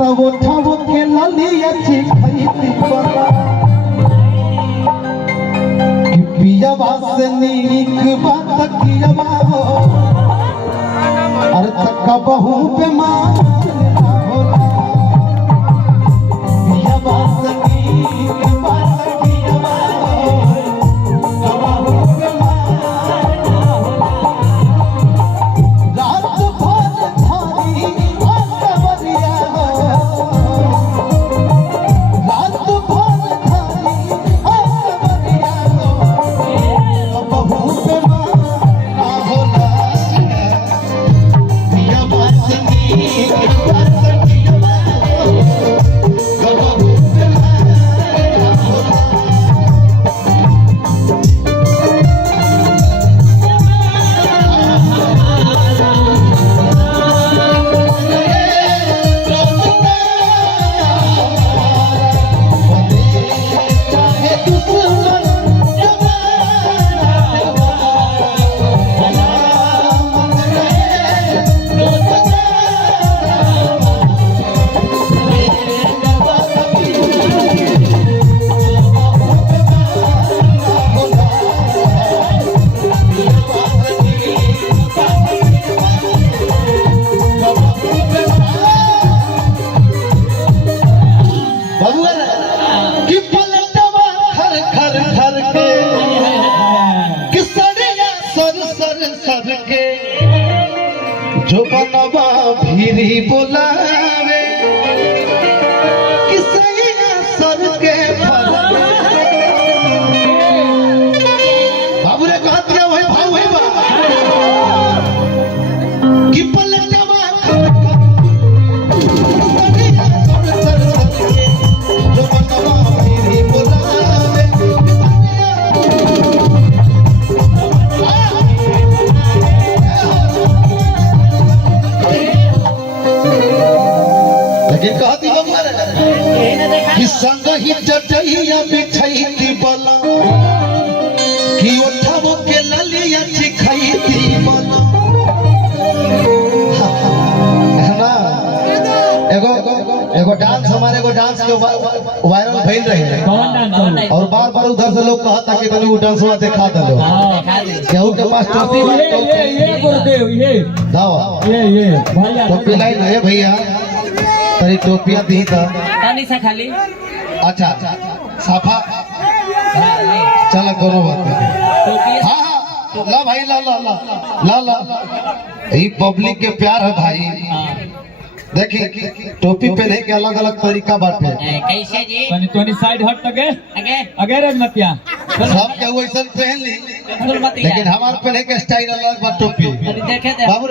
तब उठाओ के ललिया खरीदी बला कि पियवा से नीक बात कियवा हो अरे तक बहु बेमार ना होला पियवा से नीक बात कियवा हो बहु बेमार ना होला रात भर थारी अंतवरिया हो रात भर थारी अंतवरिया हो बहु बेमार ना होला पियवा से नीक बात कियवा हो बहु बेमार ना होला जो बनवा भीरी बोलावे किसैया सर के बाबू रे कहत रे वही भाव है बा कि पलटवा किसैया सर के जो बनवा भीरी बोलावे लेकिन कहती कि संग ही चटैया बिछई की बला कि उठावो के ललिया चिखई की बला ना एगो डांस हमारे को डांस के वायरल भइल रहे और बार बार उधर से लोग कहता कि तनी वो डांसवा दिखा दो केहू के पास टोपी ये गुरुदेव ये दावा ये भैया टोपी लाइन है भैया तरी टोपिया दी था पानी से खाली अच्छा साफा चला कोनो बात नहीं हाँ हाँ ला भाई ला ला ला ला ला ये पब्लिक के प्यार है भाई देखिए टोपी पहने के अलग अलग तरीका बाटे कैसे जी तोनी साइड हट तके आगे रजमतिया सब के वैसा पहन ली लेकिन हमारे पहने के स्टाइल अलग बा टोपी देखे बाबू